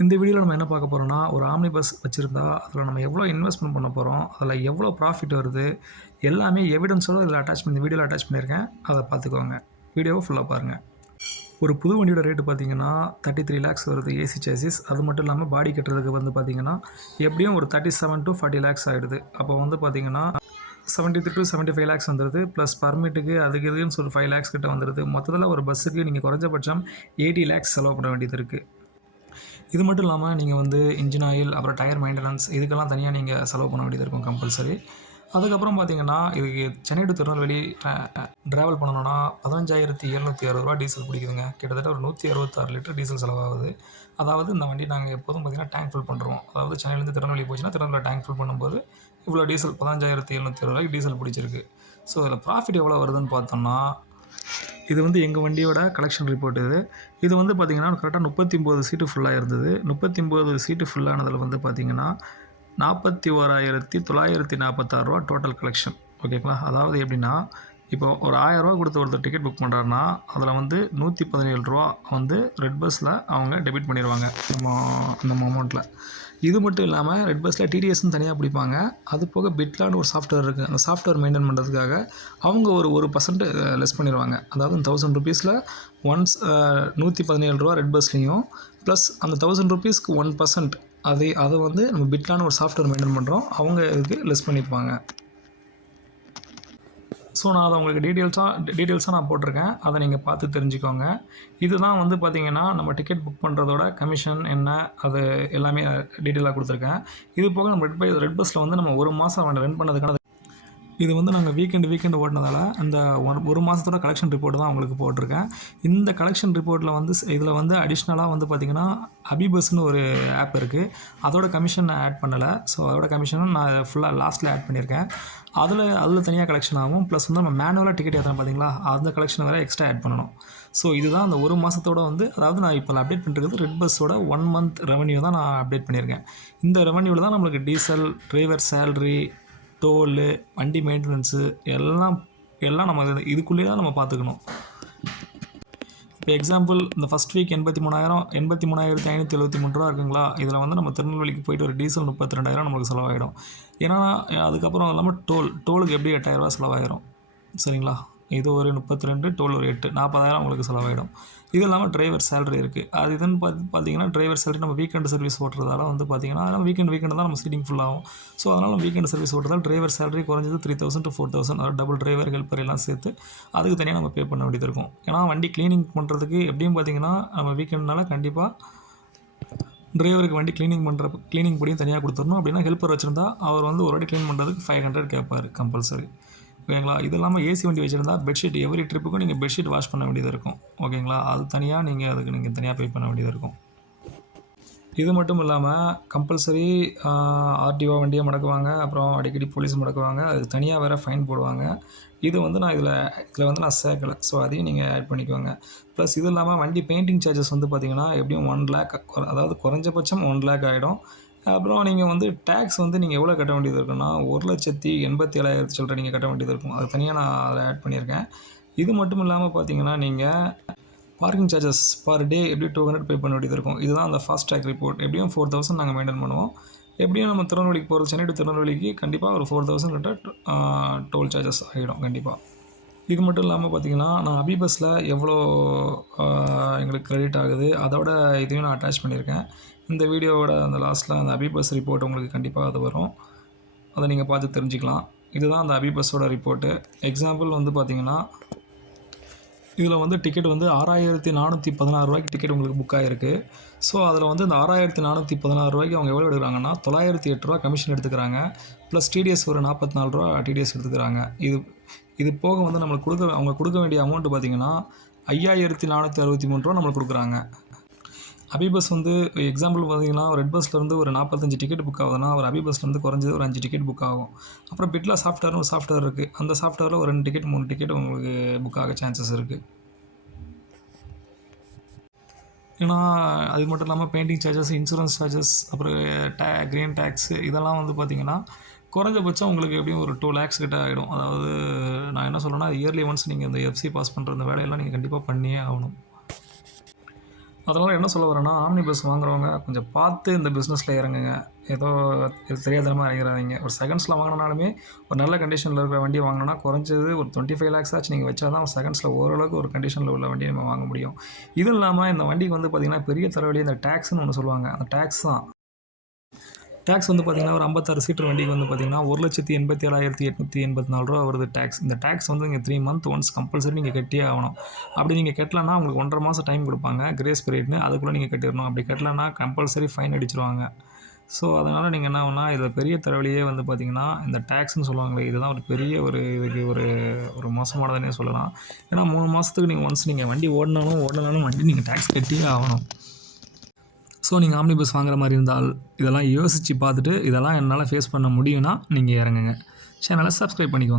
இந்த வீடியோவில் நம்ம என்ன பார்க்க போகிறோம்னா ஒரு ஆம்னி பஸ் வச்சுருந்தா அதில் நம்ம எவ்வளோ இன்வெஸ்ட்மெண்ட் பண்ண போகிறோம் அதில் எவ்வளோ ப்ராஃபிட் வருது எல்லாமே எவிடன்ஸோடு இதில் அட்டாச் பண்ணி இந்த வீடியோவில் அட்டாச் பண்ணியிருக்கேன். அதை பார்த்துக்கோங்க. வீடியோவை ஃபுல்லாக பாருங்கள் ஒரு புது வண்டியோட ரேட்டு பார்த்தீங்கன்னா தேர்ட்டி த்ரீ லேக்ஸ் வருது ஏசி சேசிஸ் அது மட்டும் இல்லாமல் பாடி கட்டுறதுக்கு வந்து பார்த்தீங்கன்னா எப்படியும் ஒரு thirty seven to forty lakhs ஆகிடுது அப்போ வந்து பார்த்தீங்கன்னா seventy three to seventy five lakhs வந்துடுது ப்ளஸ் பர்மிட்டுக்கு அதுக்கு இதுன்னு சொல்லி ஃபைவ் லேக்ஸ் கிட்ட வந்துடுது மொத்தத்தில் ஒரு பஸ்ஸுக்கு நீங்கள் குறைஞ்சபட்சம் எயிட்டி லேக்ஸ் செலவு பண்ண வேண்டியது இருக்குது இது மட்டும் இல்லாமல் நீங்கள் வந்து இன்ஜின் ஆயில் அப்புறம் டயர் மெயின்டெனன்ஸ் இதுக்கெல்லாம் தனியாக நீங்கள் செலவு பண்ண வேண்டியது இருக்கும் கம்பல்சரி அதுக்கப்புறம் பார்த்தீங்கன்னா இதுக்கு சென்னை டு திருநெல்வேலி ட்ராவல் பண்ணணும்னா பதினஞ்சாயிரத்தி எழுநூற்றி அறுபது ரூபா டீசல் பிடிக்குதுங்க. கிட்டத்தட்ட ஒரு நூற்றி அறுபத்தாறு லிட்டர் டீசல் செலவாகுது. அதாவது இந்த வண்டி நாங்கள் எப்போதும் பார்த்தீங்கன்னா டேங்க் ஃபில் பண்ணுறோம் அதாவது சென்னையிலேருந்து திருநெல்வேலி போச்சுன்னா திருநெல்வேலி டேங்க் ஃபில் பண்ணும்போது இவ்வளோ டீசல் பதினஞ்சாயிரத்தி எழுநூற்றி அறுபது ரூபாய்க்கு டீசல் பிடிச்சிருக்கு. ஸோ இதில் ப்ராஃபிட் எவ்வளோ வருதுன்னு பார்த்தோம்னா இது வந்து எங்கள் வண்டியோட கலெக்ஷன் ரிப்போர்ட் இது. இது வந்து பார்த்திங்கன்னா கரெக்டாக முப்பத்தி ஒம்பது சீட்டு ஃபுல்லாக இருந்தது. முப்பத்தி ஒம்பது சீட்டு ஃபுல்லானதில் வந்து பார்த்திங்கன்னா நாற்பத்தி ஓராயிரத்தி தொள்ளாயிரத்தி நாற்பத்தாறு ரூபா டோட்டல் கலெக்ஷன் ஓகேங்களா அதாவது எப்படின்னா இப்போ ஒரு ஆயரூவா கொடுத்து ஒருத்தர் டிக்கெட் புக் பண்ணுறாருன்னா அதில் வந்து நூற்றி பதினேழு ரூபா வந்து ரெட் பஸ்ஸில் அவங்க டெபிட் பண்ணிடுவாங்க நம்ம அந்த அமௌண்ட்டில் இது மட்டும் இல்லாமல் ரெட் பஸ்ஸில் டிடிஎஸ்னு தனியாக பிடிப்பாங்க. அது போக பிட்லான்னு ஒரு சாஃப்ட்வேர் இருக்குது அந்த சாஃப்ட்வேர் மெயின்டைன் பண்ணுறதுக்காக அவங்க ஒரு ஒரு பர்சன்ட் லெஸ் பண்ணிடுவாங்க அதாவது தௌசண்ட் ருபீஸில் ஒன்ஸ் நூற்றி பதினேழு ரூபா ரெட் பஸ்லேயும் ப்ளஸ் அந்த தௌசண்ட் ருபீஸ்க்கு ஒன் பர்சன்ட் அதை அதை வந்து நம்ம பிட்லான்னு ஒரு சாஃப்ட்வேர் மெயின்டைன் பண்ணுறோம் அவங்க இதுக்கு லெஸ் பண்ணிப்பாங்க. ஸோ நான் அதை உங்களுக்கு டீட்டெயில்ஸாக டீட்டெயில்ஸாக நான் போட்டிருக்கேன். அதை நீங்கள் பார்த்து தெரிஞ்சுக்கோங்க. இதுதான் வந்து பார்த்தீங்கன்னா நம்ம டிக்கெட் புக் பண்ணுறதோட கமிஷன் என்ன அது எல்லாமே டீட்டெயிலாக கொடுத்துருக்கேன். இது போக நம்ம ரெட் பை ரெட் பஸ்ஸில் வந்து நம்ம ஒரு மாதம் ரன் பண்ணதுக்கான இது வந்து நாங்கள் வீக்கெண்டு வீக்கெண்டு ஓட்டினதால அந்த ஒன் ஒரு மாதத்தோட கலெக்ஷன் ரிப்போர்ட் தான் உங்களுக்கு போட்டிருக்கேன். இந்த கலெக்ஷன் ரிப்போர்ட்டில் வந்து இதில் வந்து அடிஷ்னலாக வந்து பார்த்திங்கன்னா அபிபஸ்னு ஒரு ஆப் இருக்குது அதோட கமிஷன் நான் ஆட் பண்ணலை. ஸோ அதோட கமிஷனும் நான் ஃபுல்லாக லாஸ்ட்டில் ஆட் பண்ணியிருக்கேன் அதில் அதில் தனியாக கலெக்ஷன் ஆகும். ப்ளஸ் வந்து நம்ம மேனுவலாக டிக்கெட் ஏற்றுறோம் பார்த்தீங்களா அந்த கலெக்ஷன் வேறு எக்ஸ்ட்ரா ஆட் பண்ணணும். ஸோ இதுதான் அந்த ஒரு மாதத்தோட வந்து அதாவது நான் இப்போ அப்டேட் பண்ணுறது ரெட் பஸ்ஸோட ஒன் மந்த் ரெவன்யூ தான் நான் அப்டேட் பண்ணியிருக்கேன் இந்த ரெவன்யூவில் தான் நம்மளுக்கு டீசல் டிரைவர் சேல்ரி டோலு வண்டி மெயின்டெனன்ஸு எல்லாம் எல்லாம் நம்ம இதுக்குள்ளேயே தான் நம்ம பார்த்துக்கணும். இப்போ எக்ஸாம்பிள் இந்த ஃபஸ்ட் வீக் எண்பத்தி மூணாயிரம் எண்பத்தி மூணாயிரத்தி ஐநூற்றி எழுபத்தி மூணு ரூபா இருக்குங்களா? இதில் வந்து நம்ம திருநெல்வேலிக்கு போயிட்டு ஒரு டீசல் முப்பத்தி ரெண்டாயிரம் நமக்கு செலவாயிடும். ஏன்னா அதுக்கப்புறம் இல்லாமல் டோல் டோலுக்கு எப்படி எட்டாயிரரூபா செலவாயிரும்? சரிங்களா? இது ஒரு முப்பத்தி ரெண்டு டோல் ஒரு எட்டு நாற்பதாயிரம் உங்களுக்கு செலவாயிடும். இது இல்லாமல் டிரைவர் சேலரி இருக்குது அது இதுன்னு பார்த்து பார்த்தீங்கன்னா டிரைவர் சேலரி நம்ம வீக்கெண்ட் சர்வீஸ் ஓட்டுறதால வந்து பார்த்தீங்கன்னா அதனால் வீக்கெண்ட் வீக்கெண்ட் தான் நம்ம சீட்டிங் ஃபுல்லாகும் ஸோ அதனால் நம்ம வீக்கெண்ட் சர்வீஸ் ஓட்டுறதால் டிரைவர் சேலரி குறைஞ்சது three thousand to four thousand அதாவது டபுள் டிரைவர் ஹெல்ப்பர் எல்லாம் சேர்த்து அதுக்கு தனியாக நம்ம பே பண்ண வேண்டியது இருக்கும். ஏன்னா வண்டி க்ளீனிங் பண்ணுறதுக்கு எப்படியும் பார்த்தீங்கன்னா நம்ம வீக்கெண்ட்னால கண்டிப்பாக டிரைவருக்கு வண்டி க்ளீனிங் பண்ணுற க்ளீனிங் படியும் தனியாக கொடுத்துடணும். அப்படின்னா ஹெல்ப்பர் வச்சுருந்தா அவர் வந்து ஒரு வாட்டி க்ளீன் பண்ணுறதுக்கு ஃபைவ் ஹண்ட்ரட் கேட்பார் கம்பல்சரி ஓகேங்களா? இது இல்லாமல் ஏசி வண்டி வச்சுருந்தா பெட்ஷீட் எவ்ரி ட்ரிப்புக்கும் நீங்கள் பெட்ஷீட் வாஷ் பண்ண வேண்டியது இருக்கும். ஓகேங்களா? அது தனியாக நீங்கள் அதுக்கு நீங்கள் தனியாக பே பண்ண வேண்டியது இருக்கும். இது மட்டும் இல்லாமல் கம்பல்சரி ஆர்டிஓ வண்டியை முடக்குவாங்க. அப்புறம் அடிக்கடி போலீஸ் முடக்குவாங்க. அதுக்கு தனியாக வேறு ஃபைன் போடுவாங்க. இது வந்து நான் இதில் இதில் வந்து நான் சேர்க்கலை. ஸோ அதையும் நீங்கள் ஆட் பண்ணிக்கோங்க. ப்ளஸ் இது இல்லாமல் வண்டி பெயிண்டிங் சார்ஜஸ் வந்து பார்த்திங்கன்னா எப்படியும் ஒன் லேக் அதாவது குறைஞ்சபட்சம் ஒன் லேக் ஆகிடும் அப்புறம் நீங்கள் வந்து டேக்ஸ் வந்து நீங்கள் எவ்வளோ கட்ட வேண்டியது இருக்குன்னா ஒரு லட்சத்தி எண்பத்தி ஏழாயிரத்து சொல்கிற நீங்கள் கட்ட வேண்டியது இருக்கும். அது தனியாக நான் அதில் ஆட் பண்ணியிருக்கேன். இது மட்டும் இல்லாமல் பார்த்தீங்கன்னா நீங்கள் பார்க்கிங் சார்ஜஸ் பர் டே எப்படி டூ ஹண்ட்ரட் பே பண்ண வேண்டியது இருக்கும். இதுதான் அந்த ஃபாஸ்ட் ட்ராக் ரிப்போர்ட் எப்படியும் ஃபோர் தௌசண்ட் நாங்கள் மெயின்டைன் பண்ணுவோம். எப்படியும் நம்ம திருநெல்வேலிக்கு போகிறது சென்னை டு திருநெல்வேலிக்கு கண்டிப்பாக ஒரு ஃபோர் தௌசண்ட் கிட்ட டோல் சார்ஜஸ் ஆகிடும் கண்டிப்பாக இது மட்டும் இல்லாமல் பார்த்தீங்கன்னா நான் அபி பஸ்ஸில் எவ்வளோ எங்களுக்கு க்ரெடிட் ஆகுது அதோட இதையும் நான் அட்டாச் பண்ணியிருக்கேன். இந்த வீடியோவோட அந்த லாஸ்ட்டில் அந்த அபி பஸ் ரிப்போர்ட் உங்களுக்கு கண்டிப்பாக அது வரும். அதை நீங்கள் பார்த்து தெரிஞ்சுக்கலாம். இதுதான் அந்த அபி பஸ்ஸோட ரிப்போர்ட்டு எக்ஸாம்பிள் வந்து பார்த்தீங்கன்னா இதில் வந்து டிக்கெட் வந்து ஆறாயிரத்தி நானூற்றி பதினாறு ரூபாய்க்கு டிக்கெட் உங்களுக்கு புக் ஆகிருக்கு ஸோ அதில் வந்து இந்த ஆறாயிரத்தி நானூற்றி பதினாறு ரூபாய்க்கு அவங்க எவ்வளோ எடுக்கிறாங்கன்னா தொள்ளாயிரத்தி எட்டு ரூபா கமிஷன் எடுத்துக்கிறாங்க. ப்ளஸ் டிடிஎஸ் ஒரு நாற்பத்தி நாலு ரூபா டிடிஎஸ் எடுத்துக்கிறாங்க. இது இது போக வந்து நம்மளுக்கு கொடுக்க அவங்க கொடுக்க வேண்டிய அமௌண்ட்டு பார்த்தீங்கன்னா ஐயாயிரத்தி நானூற்றி அறுபத்தி மூணு ரூபா நம்மளுக்கு கொடுக்குறாங்க. அபிபஸ் வந்து எக்ஸாம்பிள் பார்த்தீங்கன்னா ரெட் பஸ்லேருந்து ஒரு நாற்பத்தஞ்சு டிக்கெட் புக் ஆகுதுன்னா ஒரு அபிபஸ்லேருந்து குறைஞ்சது ஒரு அஞ்சு டிக்கெட் புக் ஆகும். அப்புறம் பிட்லா சாஃப்ட்வேர்னு ஒரு சாஃப்ட்வேர் இருக்குது அந்த சாஃப்ட்வேரில் ஒரு ரெண்டு டிக்கெட் மூணு டிக்கெட் உங்களுக்கு புக் ஆக சான்சஸ் இருக்குது ஏன்னா அது மட்டும் இல்லாமல் பெயிண்டிங் சார்ஜஸ் இன்சூரன்ஸ் சார்ஜஸ் அப்புறம் டே கிரீன் டேக்ஸு இதெல்லாம் வந்து பார்த்திங்கன்னா குறைஞ்சபட்சம் உங்களுக்கு எப்படியும் ஒரு டூ லேக்ஸ் கிட்ட ஆகிடும் அதாவது நான் என்ன சொல்கிறேன்னா இயர்லி ஒன்ஸ் நீங்கள் இந்த எஃப்சி பாஸ் பண்ணுற இந்த வேலையெல்லாம் நீங்கள் கண்டிப்பாக பண்ணியே ஆகணும். அதனால் என்ன சொல்ல வரேன்னா ஆம்னி பஸ் வாங்குறவங்க கொஞ்சம் பார்த்து இந்த பிஸ்னஸில் இறங்குங்க. ஏதோ தெரியாதனமாக இறங்கிறாதீங்க ஒரு செகண்ட்ஸில் வாங்கினாலுமே ஒரு நல்ல கண்டிஷனில் இருக்கிற வண்டி வாங்கினோன்னா குறைஞ்சது ஒரு டுவெண்ட்டி ஃபைவ் லேக்ஸ் ஆச்சு நீங்கள் வச்சா தான் செகண்ட்ஸில் ஓரளவுக்கு ஒரு கண்டிஷனில் உள்ள வண்டியை நம்ம வாங்க முடியும். இதுவும் இல்லாமல் இந்த வண்டிக்கு வந்து பார்த்திங்கன்னா பெரிய தலைவலி இந்த டேக்ஸ்னு ஒன்று சொல்லுவாங்க. அந்த டேக்ஸ் தான். டேக்ஸ் வந்து பார்த்திங்கன்னா ஒரு ஐம்பத்தாறு சீட்டர் வண்டிக்கு வந்து பார்த்திங்கன்னா ஒரு லட்சத்தி எண்பத்தி ஏழாயிரத்தி எட்நூற்றி எண்பத்தி நாலு ரூபா வருது டேக்ஸ் இந்த டேக்ஸ் வந்து நீங்கள் த்ரீ மந்த் ஒன்ஸ் கம்பல்சரி நீங்கள் கட்டியே ஆகணும். அப்படி நீங்கள் கட்டலன்னா உங்களுக்கு ஒன்றரை மாதம் டைம் கொடுப்பாங்க கிரேஸ் பீரியட்னு அதுக்குள்ளே நீங்கள் கட்டிடணும். அப்படி கட்டலன்னா கம்பல்சரி ஃபைன் அடிச்சிருவாங்க. ஸோ அதனால் நீங்கள் என்ன பண்ணால் இதில் பெரிய தலைவலியே வந்து பார்த்திங்கன்னா இந்த டேக்ஸ்னு சொல்லுவாங்களே இதுதான் ஒரு பெரிய ஒரு இதுக்கு ஒரு ஒரு மோசமானதுன்னே சொல்லலாம். ஏன்னா மூணு மாதத்துக்கு நீங்கள் ஒன்ஸ் நீங்கள் வண்டி ஓடினாலும் ஓடனாலும் வண்டி நீங்கள் டேக்ஸ் கட்டியே ஆகணும். ஸோ நீங்கள் ஆம்னி பஸ் வாங்குற மாதிரி இருந்தால் இதெல்லாம் யோசித்து பார்த்துட்டு இதெல்லாம் என்னால் ஃபேஸ் பண்ண முடியும்னா நீங்கள் இறங்குங்க. சேனலை சப்ஸ்கிரைப் பண்ணிக்கோங்க.